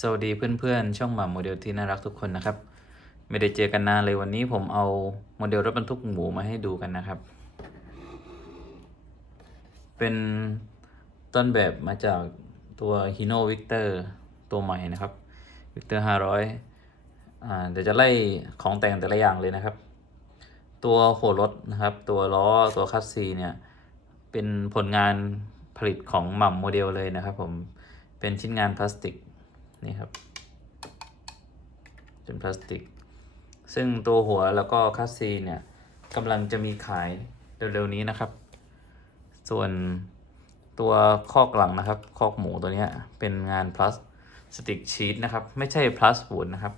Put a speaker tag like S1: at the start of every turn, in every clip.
S1: สวัสดีเพื่อนๆ ช่องหม่ำโมเดลที่น่ารักทุกคนนะครับ ไม่ได้เจอกันนานเลยวันนี้ผมเอาโมเดลรถบรรทุกหมูมาให้ดูกันนะครับ เป็นต้นแบบมาจากตัว Hino Victor ตัวใหม่นะครับ Victor 500อ่าเดี๋ยวจะไล่ของแต่งแต่ละอย่างเลยนะครับ ตัวหัวรถนะครับ ตัวล้อตัวคัสซีเนี่ยเป็นผลงานผลิตของหม่ำโมเดลเลยนะครับผมเป็นชิ้นงานพลาสติก นี่ครับ เป็นพลาสติก ซึ่งตัวหัวแล้วก็คัสซีเนี่ยกำลังจะมีขายเร็วๆนี้นะครับ ส่วนตัวคอกหลังนะครับ คอกหมูตัวนี้เป็นงานพลาสติกชีตนะครับ ไม่ใช่พลาสวูดนะครับ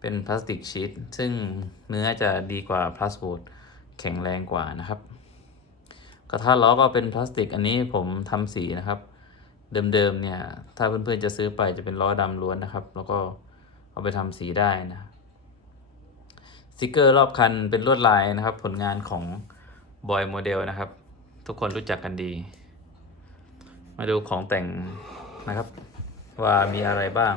S1: เป็นพลาสติกชีตซึ่งเนื้อจะดีกว่าพลาสวูดแข็งแรงกว่านะครับ กระทะล้อก็เป็นพลาสติกอันนี้ผมทำสีนะครับ เดิมๆเนี่ย ถ้าเพื่อนๆจะซื้อไปจะเป็นล้อดำล้วนนะครับ แล้วก็เอาไปทำสีได้นะสติกเกอร์รอบคันเป็นลวดลายนะครับ ผลงานของบอยโมเดลนะครับ ทุกคนรู้จักกันดี มาดูของแต่งนะครับ ว่ามีอะไรบ้าง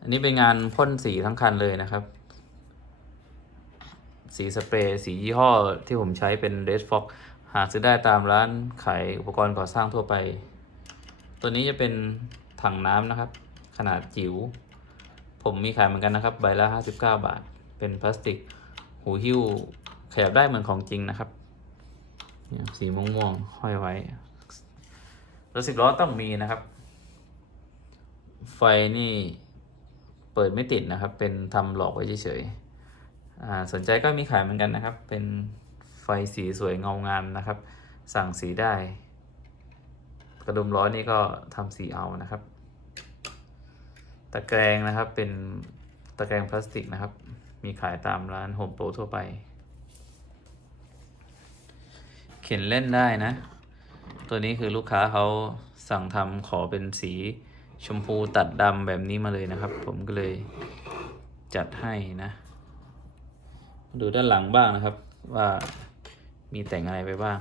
S1: อันนี้เป็นงานพ่นสีทั้งคันเลยนะครับ สีสเปรย์สียี่ห้อที่ผมใช้เป็น Red Fox หาซื้อได้ตามร้านขายอุปกรณ์ก่อสร้างทั่วไป ตัวนี้จะเป็นถังน้ำนะครับ ขนาดจิ๋ว ผมมีขายเหมือนกันนะครับ ใบละ 59 บาท เป็นพลาสติก หูหิ้วขยับได้เหมือนของจริงนะครับ สีม่วงๆห้อยไว้ รถสิบล้อต้องมีนะครับ ไฟนี่เปิดไม่ติดนะครับ เป็นทำหลอกไว้เฉยๆอ่าสนใจก็มีขายเหมือนกันนะครับ เป็น ไฟสีสวยเงางามนะครับ สั่งสีได้ กระดุมล้อนี่ก็ทำสีเอานะครับ ตะแกรงนะครับเป็นตะแกรงพลาสติกนะครับ มีขายตามร้านโฮมโปรทั่วไป เขียนเล่นได้นะ ตัวนี้คือลูกค้าเขาสั่งทำขอเป็นสีชมพูตัดดำแบบนี้มาเลยนะครับ ผมก็เลยจัดให้นะ ดูด้านหลังบ้างนะครับว่า มีแต่งอะไรไปบ้าง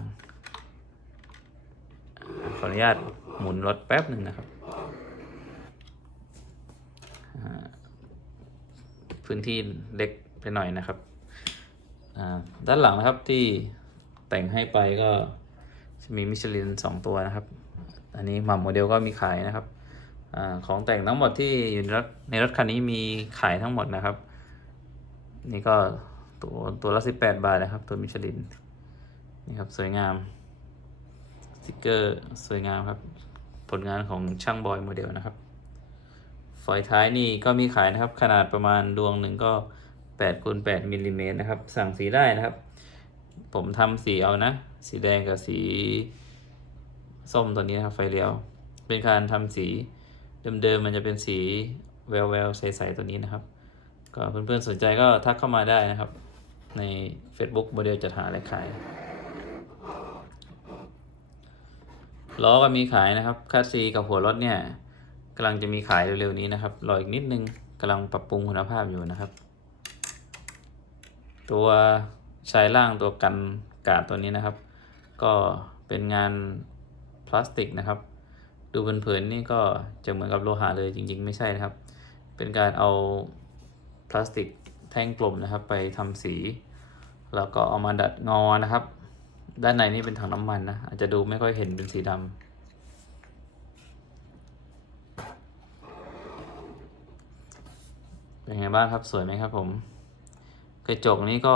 S1: ขออนุญาตหมุนรถแป๊บหนึ่งนะครับ พื้นที่เล็กไปหน่อยนะครับ ด้านหลังนะครับที่แต่งให้ไปก็จะมีมิชลินสองตัวนะครับ อันนี้หม่ำโมเดลก็มีขายนะครับอของแต่งทั้งหมดที่อยู่ในรถในรถคันนี้มีขายทั้งหมดนะครับ นี่ก็ตัวตัวละสิบแปดบาทนะครับ ตัวมิชลิน นี่ครับสวยงามสติกเกอร์สวยงามครับ ผลงานของช่างบอยโมเดลนะครับฝอยท้ายนี่ก็มีขายนะครับ ขนาดประมาณดวงหนึ่งก็8คูณ8มิลลิเมตรนะครับ สั่งสีได้นะครับ ผมทำสีเอานะ สีแดงกับสีส้มตัวนี้นะครับ ไฟเลี้ยว เป็นการทำสีเดิมๆมันจะเป็นสีแววแววๆใสๆตัวนี้นะครับ ก็เพื่อนๆสนใจก็ทักเข้ามาได้นะครับ ใน Facebook โมเดลจัดหาและขาย ล้อก็มีขายนะครับคัสซีกับหัวรถเนี่ยกำลังจะมีขายเร็วๆนี้นะครับรออีกนิดนึงกำลังปรับปรุงคุณภาพอยู่นะครับ ตัวชายล่างตัวกันกาดตัวนี้นะครับ ก็เป็นงานพลาสติกนะครับ ดูเผินๆนี่ก็จะเหมือนกับโลหะเลยจริง ๆ ไม่ใช่นะครับ เป็นการเอาพลาสติกแท่งกลมนะครับ ไปทำสี แล้วก็เอามาดัดงอนะครับ ด้านในนี่เป็นถังน้ำมันนะ อาจจะดูไม่ค่อยเห็นเป็นสีดำเป็นไงบ้างครับสวยไหมครับผม กระจกนี้ก็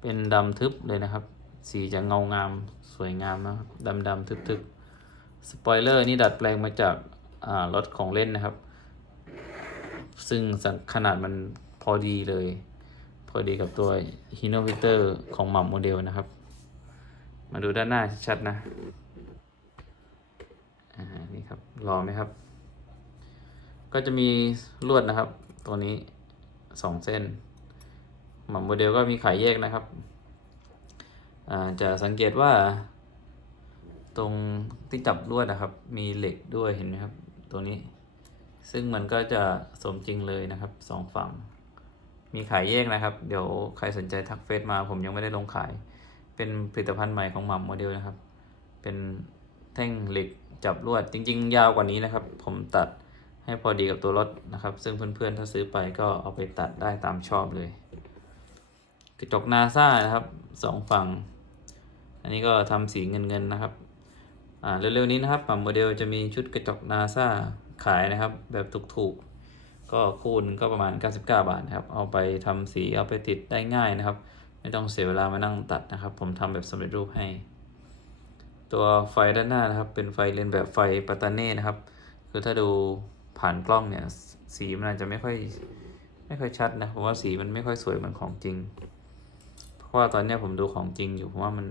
S1: เป็นดำทึบเลยนะครับ สีจะเงางามสวยงามนะครับดำดำทึบๆสปอยเลอร์นี่ดัดแปลงมาจากรถของเล่นนะครับ ซึ่งขนาดมันพอดีเลย พอดีกับตัว Hino Victor ของหม่ำโมเดลนะครับ มาดูด้านหน้าชัดนะ อ่า นี่ครับรอไหมครับ ก็จะมีลวดนะครับ ตัวนี้สองเส้นหม่ำโมเดลก็มีขายแยกนะครับ อ่า จะสังเกตว่า ตรงที่จับลวดนะครับ มีเหล็กด้วยเห็นไหมครับ ตัวนี้ ซึ่งมันก็จะสมจริงเลยนะครับสองฝั่ง มีขายแยกนะครับ เดี๋ยวใครสนใจทักเฟซมาผมยังไม่ได้ลงขาย เป็นผลิตภัณฑ์ใหม่ของหม่ำโมเดลนะครับ เป็นแท่งเหล็กจับลวดจริง ๆ ยาวกว่านี้นะครับ ผมตัดให้พอดีกับตัวรถนะครับ ซึ่งเพื่อนๆถ้าซื้อไปก็เอาไปตัดได้ตามชอบเลย กระจกนาซ่านะครับสองฝั่ง อันนี้ก็ทำสีเงินๆนะครับอ่าเร็วๆนี้นะครับปั๊มโมเดลจะมีชุดกระจกนาซาขายนะครับ แบบถูกๆ ก็คู่หนึงก็ประมาณ 99 บาทนะครับ เอาไปทำสีเอาไปติดได้ง่ายนะครับ ไม่ต้องเสียเวลามานั่งตัดนะครับ ผมทำแบบสำเร็จรูปให้ ตัวไฟด้านหน้านะครับ เป็นไฟเลนแบบไฟปาตาเน่นะครับ คือถ้าดูผ่านกล้องเนี่ย สีมันอาจจะไม่ค่อยไม่ค่อยชัดนะผมว่าสีมันไม่ค่อยสวยเหมือนของจริง เพราะว่าตอนนี้ผมดูของจริงอยู่ผมว่ามัน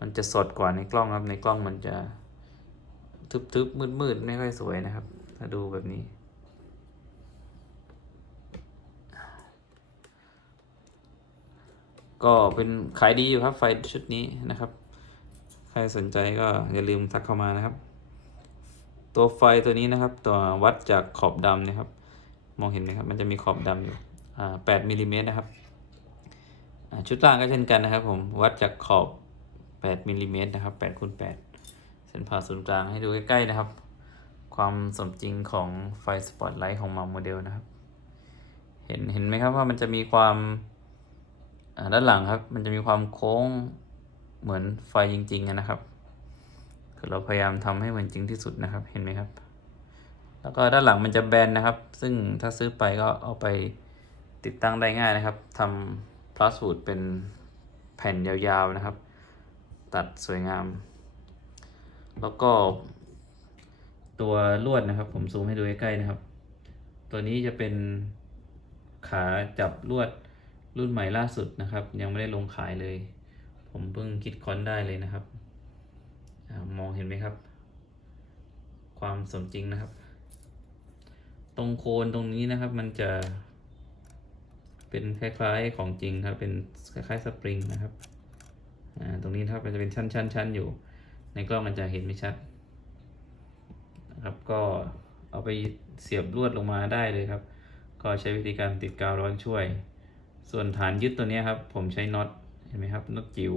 S1: มันจะสดกว่าในกล้องครับในกล้องมันจะทึบๆมืดๆไม่ค่อยสวยนะครับ ถ้าดูแบบนี้ ก็เป็นขายดีอยู่ครับไฟชุดนี้นะครับ ใครสนใจก็อย่าลืมทักเข้ามานะครับ ตัวไฟตัวนี้นะครับ ตัววัดจากขอบดำนะครับ มองเห็นไหมครับ มันจะมีขอบดำอยู่อ่าแปดมิลลิเมตรนะครับชุดล่างก็เช่นกันนะครับ ผมวัดจากขอบแปดมิลลิเมตรนะครับแปดคูณแปดเส้นผ่าศูนย์กลางให้ดูใกล้ๆนะครับ ความสมจริงของไฟสปอตไลท์ของมาโมเดลนะครับ เห็นเห็นไหมครับว่ามันจะมีความ ด้านหลังครับ มันจะมีความโค้งเหมือนไฟจริงๆนะครับ คือเราพยายามทำให้เหมือนจริงที่สุดนะครับ เห็นไหมครับ แล้วก็ด้านหลังมันจะแบนนะครับ ซึ่งถ้าซื้อไปก็เอาไปติดตั้งได้ง่ายนะครับทำพลาสติกเป็นแผ่นยาวๆนะครับ ตัดสวยงาม แล้วก็ ตัวลวดนะครับ ผมซูมให้ดูใกล้ๆนะครับ ตัวนี้จะเป็นขาจับลวด รุ่นใหม่ล่าสุดนะครับ ยังไม่ได้ลงขายเลย ผมเพิ่งคิดค้นได้เลยนะครับอมองเห็นไหมครับ ความสมจริงนะครับ ตรงโคนตรงนี้นะครับ มันจะ เป็นคล้ายๆของจริงครับ เป็นคล้ายๆสปริงนะครับตรงนี้นะครับมันจะเป็นชั้นๆๆอยู่ ในกล้องมันจะเห็นไม่ชัดนะครับก็เอาไปเสียบลวดลงมาได้เลยครับ ก็ใช้วิธีการติดกาวร้อนช่วย ส่วนฐานยึดตัวนี้ครับ ผมใช้น็อตเห็นไหมครับน็อตจิ๋ว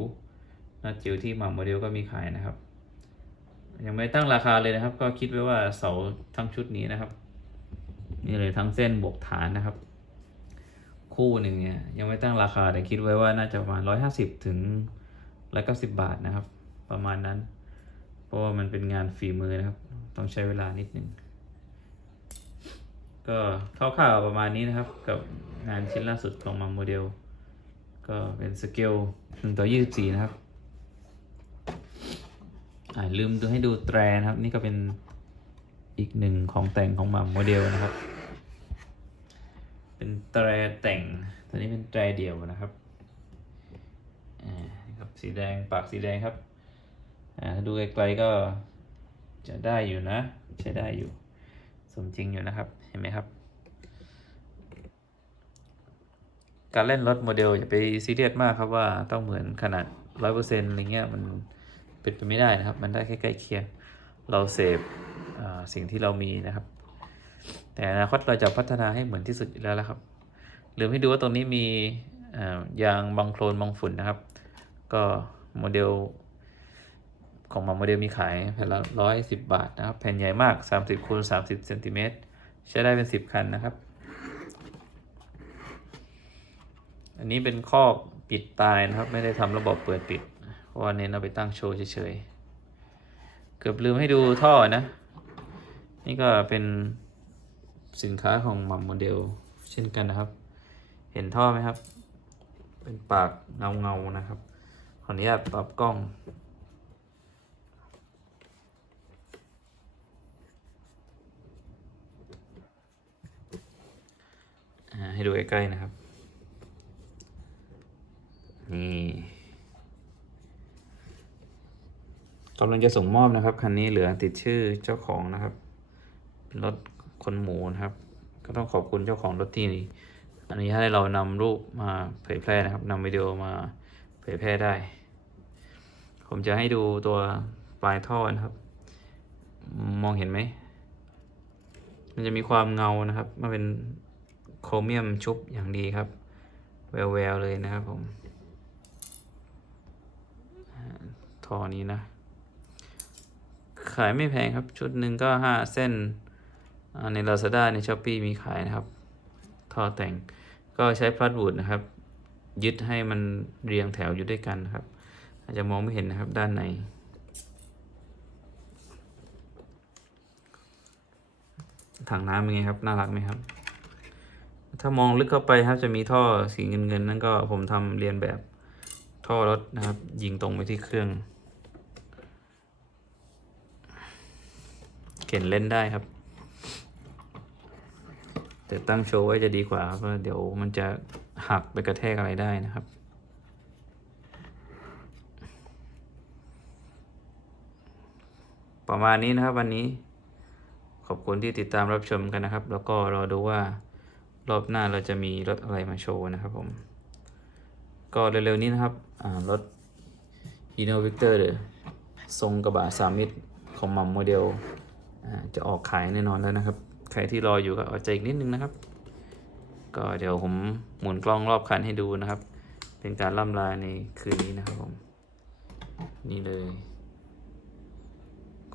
S1: น็อตจิ๋วที่หมาโมเดลก็มีขายนะครับ ยังไม่ตั้งราคาเลยนะครับ ก็คิดไว้ว่าเสาทั้งชุดนี้นะครับนี่เลยทั้งเส้นบวกฐานนะครับ คู่หนึ่งเนี่ยยังไม่ตั้งราคาแต่คิดไว้ว่าน่าจะประมาณร้อยห้าสิบถึงร้อยเก้าสิบบาทนะครับ ประมาณนั้น เพราะว่ามันเป็นงานฝีมือนะครับ ต้องใช้เวลานิดนึงก็คร่าวๆประมาณนี้นะครับกับ งานชิ้นล่าสุดของมังโมเดล ก็เป็นสเกลหนึ่งต่อยี่สิบสี่นะครับอ่าลืมดูให้ดูแตรนะครับ นี่ก็เป็นอีกหนึ่งของแต่งของมัมโมเดลนะครับ เป็นแตรแต่ง ตัวนี้เป็นแตรเดี่ยวนะครับอ่านะครับสีแดงปากสีแดงครับอ่าถ้าดูไกลๆก็จะได้อยู่นะ ใช้ได้อยู่ สมจริงอยู่นะครับ เห็นไหมครับ การเล่นรถโมเดลอย่าไปซีเรียสมากครับว่าต้องเหมือนขนาดร้อยเปอร์เซ็นต์อะไรเงี้ยมันเป็นไปไม่ได้นะครับ มันได้แค่ใกล้เคียงเราเสพสิ่งที่เรามีนะครับ แต่อนาคตเราจะพัฒนาให้เหมือนที่สุดอยู่แล้วละครับลืมให้ดูว่าตรงนี้มีายางบังโคลนบังฝุ่นนะครับ ก็โมเดลของมาโมเดลมีขายแผ่นละร้อยสิบบาทนะครับ แผ่นใหญ่มากสามสิบคูณสามสิบเซนติเมตรใช้ได้เป็นสิบคันนะครับ อันนี้เป็นข้อปิดตายนะครับ ไม่ได้ทำระบบเปิดปิด เพราะว่าเน้นเอาไปตั้งโชว์เฉยๆ เกือบลืมให้ดูท่อนะ นี่ก็เป็นสินค้าของมัมโมเดลเช่นกันนะครับ เห็นท่อไหมครับ เป็นปากเงาเงาๆนะครับ ขออนุญาตปรับกล้องให้ดูใกล้ๆนะครับ กำลังจะส่งมอบนะครับ คันนี้เหลือติดชื่อเจ้าของนะครับเป็นรถคนหมูนะครับ ก็ต้องขอบคุณเจ้าของรถที่นี่อนุญาตให้เรานำรูปมาเผยแพร่นะครับนำวิดีโอมาเผยแพร่ได้ ผมจะให้ดูตัวปลายท่อนะครับ มองเห็นไหม มันจะมีความเงานะครับมันเป็นโครเมียมชุบอย่างดีครับ แววๆเลยนะครับผมท่อนี้นะ ขายไม่แพงครับ ชุดหนึ่งก็ห้าเส้น ใน Lazada ใน s h อ p e e มีขายนะครับท่อแต่งก็ใช้พลาสบูดนะครับ ยึดให้มันเรียงแถวอยู่ด้วยกันนะครับ อาจจะมองไม่เห็นนะครับด้านในถังน้ำเป็นไงครับ น่ารักไหมครับ ถ้ามองลึกเข้าไปครับ จะมีท่อสีเงินเงินๆนั่นก็ผมทำเรียนแบบท่อรถนะครับ ยิงตรงไปที่เครื่อง เข็นเล่นได้ครับ แต่ตั้งโชว์ไว้จะดีกว่าครับเพราะเดี๋ยวมันจะหักไปกระแทกอะไรได้นะครับ ประมาณนี้นะครับวันนี้ขอบคุณที่ติดตามรับชมกันนะครับ แล้วก็รอดูว่ารอบหน้าเราจะมีรถอะไรมาโชว์นะครับผม ก็เร็วๆนี้นะครับรถ e n o Victor เดทรงกระบะสามมิตรของมัมโมเดล จะออกขายแน่นอนแล้วนะครับ ใครที่รออยู่ก็อดใจอีกนิดนึงนะครับ ก็เดี๋ยวผมหมุนกล้องรอบคันให้ดูนะครับ เป็นการล่ำลาในคืนนี้นะครับผม นี่เลย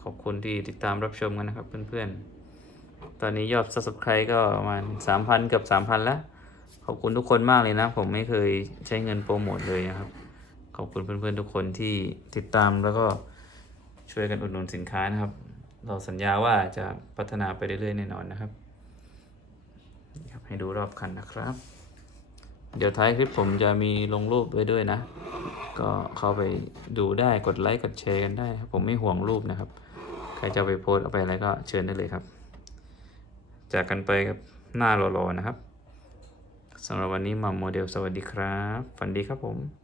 S1: ขอบคุณที่ติดตามรับชมกันนะครับเพื่อนๆ ตอนนี้ยอด subscribe ก็ประมาณ3,000 กับ 3,000 แล้ว ขอบคุณทุกคนมากเลยนะ ผมไม่เคยใช้เงินโปรโมทเลยนะครับ ขอบคุณเพื่อนๆทุกคนที่ติดตามแล้วก็ช่วยกันอุดหนุนสินค้านะครับ เราสัญญาว่าจะพัฒนาไปเรื่อยๆแน่นอนนะครับนี่ครับ ให้ดูรอบคันนะครับ เดี๋ยวท้ายคลิปผมจะมีลงรูปไว้ด้วยนะ ก็เข้าไปดูได้กดไลค์กดแชร์กันได้ครับผมไม่ห่วงรูปนะครับ ใครจะไปโพสเอาไปอะไรก็เชิญได้เลยครับ จากกันไปกับหน้ารอๆนะครับสำหรับวันนี้มัมโมเดลสวัสดีครับ ฝันดีครับผม